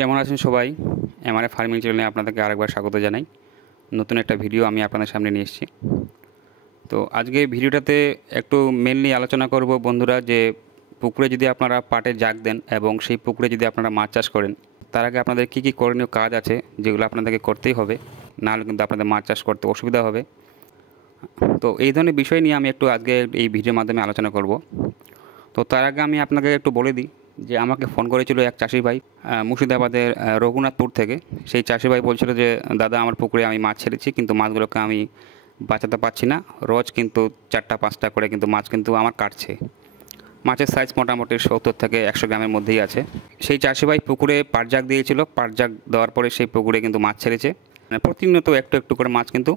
কেমন আছেন সবাই? এমআরএ ফার্মিং চ্যানেলে আপনাদেরকে আরেকবার স্বাগত জানাই। নতুন একটা ভিডিও আমি আপনাদের সামনে নিয়ে এসেছি। তো আজকে ভিডিওটাতে একটু মেইনলি আলোচনা করব বন্ধুরা, যে পুকুরে যদি আপনারা পাটে জাগ দেন এবং সেই পুকুরে যদি আপনারা মাছ চাষ করেন, তার আগে আপনাদের কী কী করণীয় কাজ আছে যেগুলো আপনাদেরকে করতেই হবে, নাহলে কিন্তু আপনাদের মাছ চাষ করতে অসুবিধা হবে। তো এই ধরনের বিষয় নিয়ে আমি একটু আজকে এই ভিডিওর মাধ্যমে আলোচনা করব। তো তার আগে আমি আপনাকে একটু বলে দিই যে আমাকে ফোন করেছিল এক চাষি ভাই মুর্শিদাবাদের রঘুনাথপুর থেকে। সেই চাষি ভাই বলছিল যে দাদা, আমার পুকুরে আমি মাছ ছেড়েছি, কিন্তু মাছগুলোকে আমি বাঁচাতে পারছি না। রোজ কিন্তু 4-5টা করে কিন্তু মাছ কিন্তু আমার কাটছে। মাছের সাইজ মোটামুটি 70 থেকে 100 গ্রামের মধ্যেই আছে। সেই চাষি ভাই পুকুরে পাট জাগ দিয়েছিল। পাট জাগ দেওয়ার পরে সেই পুকুরে কিন্তু মাছ ছেড়েছে। প্রতিনিয়ত একটু একটু করে মাছ কিন্তু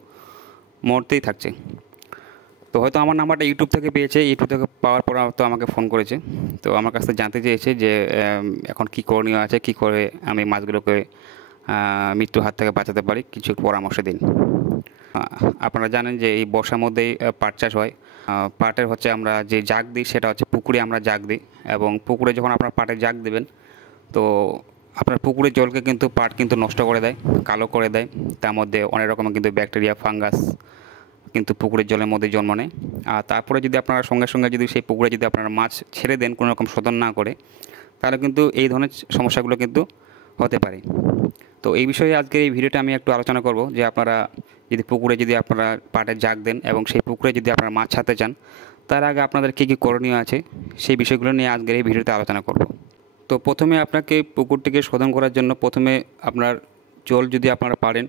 মরতেই থাকছে। তো হয়তো আমার নাম্বারটা ইউটিউব থেকে পেয়েছে। ইউটিউব থেকে পাওয়ার পর তো আমাকে ফোন করেছে। তো আমার কাছ থেকে জানতে চেয়েছে যে এখন কী করণীয় আছে, কী করে আমি মাছগুলোকে মৃত্যুর হাত থেকে বাঁচাতে পারি, কিছু পরামর্শ দিন। আপনারা জানেন যে এই বর্ষার মধ্যেই পাট চাষ হয়। পাটের হচ্ছে আমরা যে জাগ দিই সেটা হচ্ছে পুকুরে আমরা জাগ দিই, এবং পুকুরে যখন আপনার পাটে জাগ দেবেন, তো আপনার পুকুরের জলকে কিন্তু পাট কিন্তু নষ্ট করে দেয়, কালো করে দেয়। তার মধ্যে অনেক রকমের কিন্তু ব্যাকটেরিয়া, ফাঙ্গাস কিন্তু পুকুরের জলের মধ্যে জন্ম নেয়। আর তারপরে যদি আপনারা সঙ্গে সঙ্গে যদি সেই পুকুরে যদি আপনারা মাছ ছেড়ে দেন কোনো রকম শোধন না করে, তাহলে কিন্তু এই ধরনের সমস্যাগুলো কিন্তু হতে পারে। তো এই বিষয়ে আজকে এই ভিডিওটা আমি একটু আলোচনা করব যে আপনারা যদি পুকুরে যদি আপনারা পাটে জাগ দেন এবং সেই পুকুরে যদি আপনারা মাছ ছাড়তে চান, তার আগে আপনাদের কী কী করণীয় আছে সেই বিষয়গুলো নিয়ে আজকের এই ভিডিওতে আলোচনা করব। তো প্রথমে আপনাকে পুকুরটিকে শোধন করার জন্য প্রথমে আপনার জল যদি আপনারা পারেন,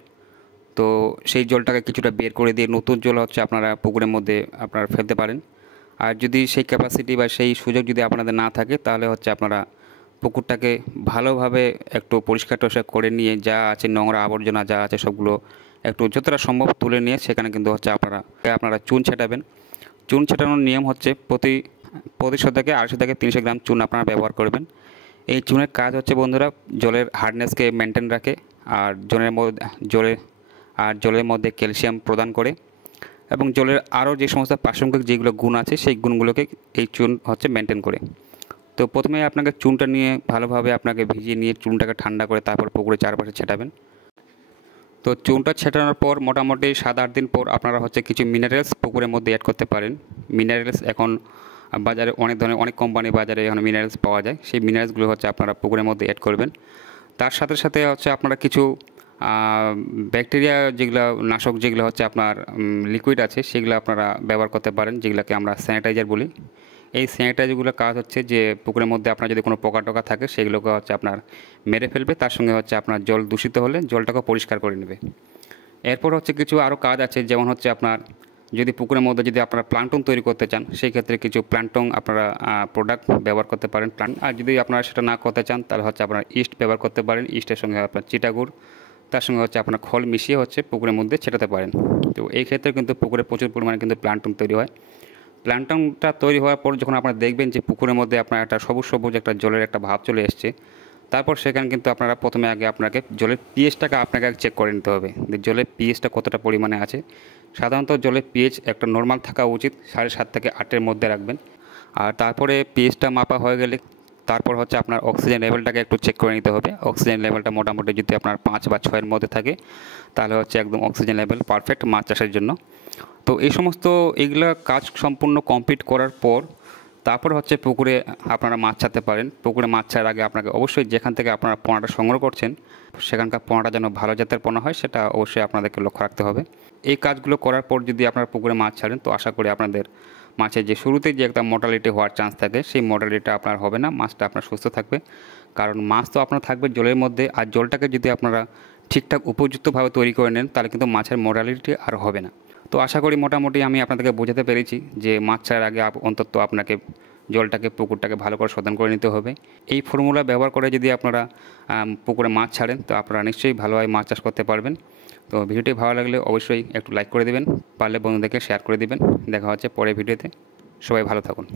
তো সেই জলটাকে কিছুটা বের করে দিয়ে নতুন জল হচ্ছে আপনারা পুকুরের মধ্যে আপনারা ফেলতে পারেন। আর যদি সেই ক্যাপাসিটি বা সেই সুযোগ যদি আপনাদের না থাকে, তাহলে হচ্ছে আপনারা পুকুরটাকে ভালোভাবে একটু পরিষ্কার টরিষ্কার করে নিয়ে যা আছে নোংরা আবর্জনা যা আছে সবগুলো একটু যতটা সম্ভব তুলে নিয়ে সেখানে কিন্তু হচ্ছে আপনারা চুন ছেটাবেন। চুন ছেটানোর নিয়ম হচ্ছে প্রতি শতকে 250 থেকে 300 গ্রাম চুন আপনারা ব্যবহার করবেন। এই চুনের কাজ হচ্ছে বন্ধুরা জলের হার্ডনেসকে মেনটেন রাখে, আর জলের মধ্যে ক্যালসিয়াম প্রদান করে, এবং জলের আরও যে সমস্ত প্রাসঙ্গিক যেগুলো গুণ আছে সেই গুণগুলোকে এই চুন হচ্ছে মেনটেন করে। তো প্রথমে আপনাকে চুনটা নিয়ে ভালোভাবে আপনাকে ভিজিয়ে নিয়ে চুনটাকে ঠান্ডা করে তারপর পুকুরে চারপাশে ছেটাবেন। তো চুনটা ছেটানোর পর মোটামুটি 7-8 দিন পর আপনারা হচ্ছে কিছু মিনারেলস পুকুরের মধ্যে অ্যাড করতে পারেন। মিনারেলস এখন বাজারে অনেক কোম্পানি বাজারে এখন মিনারেলস পাওয়া যায়। সেই মিনারেলসগুলো হচ্ছে আপনারা পুকুরের মধ্যে অ্যাড করবেন। তার সাথে সাথে হচ্ছে আপনারা কিছু ব্যাকটেরিয়া যেগুলো নাশক যেগুলো হচ্ছে আপনার লিকুইড আছে সেগুলো আপনারা ব্যবহার করতে পারেন, যেগুলোকে আমরা স্যানিটাইজার বলি। এই স্যানিটাইজারগুলোর কাজ হচ্ছে যে পুকুরের মধ্যে আপনার যদি কোনো পোকা টোকা থাকে সেগুলোকে হচ্ছে আপনার মেরে ফেলবে, তার সঙ্গে হচ্ছে আপনার জল দূষিত হলে জলটাকে পরিষ্কার করে নেবে। এরপর হচ্ছে কিছু আরও কাজ আছে, যেমন হচ্ছে আপনার যদি পুকুরের মধ্যে যদি আপনারা প্লান্টন তৈরি করতে চান, সেই ক্ষেত্রে কিছু প্লান্টন আপনারা প্রোডাক্ট ব্যবহার করতে পারেন। আর যদি আপনারা সেটা না করতে চান তাহলে হচ্ছে আপনারা ইস্ট ব্যবহার করতে পারেন। ইস্টের সঙ্গে আপনার চিটাগুড়, তার সঙ্গে হচ্ছে আপনার খল মিশিয়ে হচ্ছে পুকুরের মধ্যে ছেটাতে পারেন। তো এই ক্ষেত্রে কিন্তু পুকুরে প্রচুর পরিমাণে কিন্তু প্লান্টন তৈরি হয়। প্লান্টনটা তৈরি হওয়ার পর যখন আপনারা দেখবেন যে পুকুরের মধ্যে আপনার একটা সবুজ সবুজ একটা জলের একটা ভাব চলে এসছে, তারপর সেখানে কিন্তু আপনারা প্রথমে আগে আপনাকে জলের পিএইচটাকে আপনাকে চেক করে নিতে হবে যে জলের পিএইচটা কতটা পরিমাণে আছে। সাধারণত জলের পিএইচ একটা নর্মাল থাকা উচিত, 7.5 থেকে 8-এর মধ্যে রাখবেন। আর তারপরে পিএইচটা মাপা হয়ে গেলে তারপর হচ্ছে আপনার অক্সিজেন লেভেলটাকে একটু চেক করে নিতে হবে। অক্সিজেন লেভেলটা মোটামুটি যদি আপনার 5 বা 6-এর মধ্যে থাকে, তাহলে হচ্ছে একদম অক্সিজেন লেভেল পারফেক্ট মাছ চাষের জন্য। তো এই সমস্ত এইগুলো কাজ সম্পূর্ণ কমপ্লিট করার পর তারপর হচ্ছে পুকুরে আপনারা মাছ ছাড়তে পারেন। পুকুরে মাছ ছাড়ার আগে আপনাকে অবশ্যই যেখান থেকে আপনারা পোনাটা সংগ্রহ করছেন সেখানকার পোনাটা যেন ভালো জাতের পোনা হয়, সেটা অবশ্যই আপনাদেরকে লক্ষ্য রাখতে হবে। এই কাজগুলো করার পর যদি আপনারা পুকুরে মাছ ছাড়েন, তো আশা করি আপনাদের মাছের যে শুরুতে যে একটা মর্টালিটি হওয়ার চান্স থাকে সেই মর্টালিটিটা আপনার হবে না, মাছটা আপনার সুস্থ থাকবে। কারণ মাছ তো আপনার থাকবে জলের মধ্যে, আর জলটাকে যদি আপনারা ঠিকঠাক উপযুক্তভাবে তৈরি করে নেন তাহলে কিন্তু মাছের মর্টালিটি আর হবে না। তো আশা করি মোটামুটি আমি আপনাদেরকে বোঝাতে পেরেছি যে মাছ ছাড়ার আগে অন্তত আপনাকে জলটাকে পুকুরটাকে ভালো করে শোধন করে নিতে হবে। এই ফর্মুলা ব্যবহার করে যদি আপনারা পুকুরে মাছ ছাড়েন, তো আপনারা নিশ্চয়ই ভালোভাবে মাছ চাষ করতে পারবেন। তো ভিডিওটি ভালো লাগলে অবশ্যই একটু লাইক করে দেবেন, পারলে বন্ধুদেরকে শেয়ার করে দেবেন। দেখা হচ্ছে পরের ভিডিওতে। সবাই ভালো থাকুন।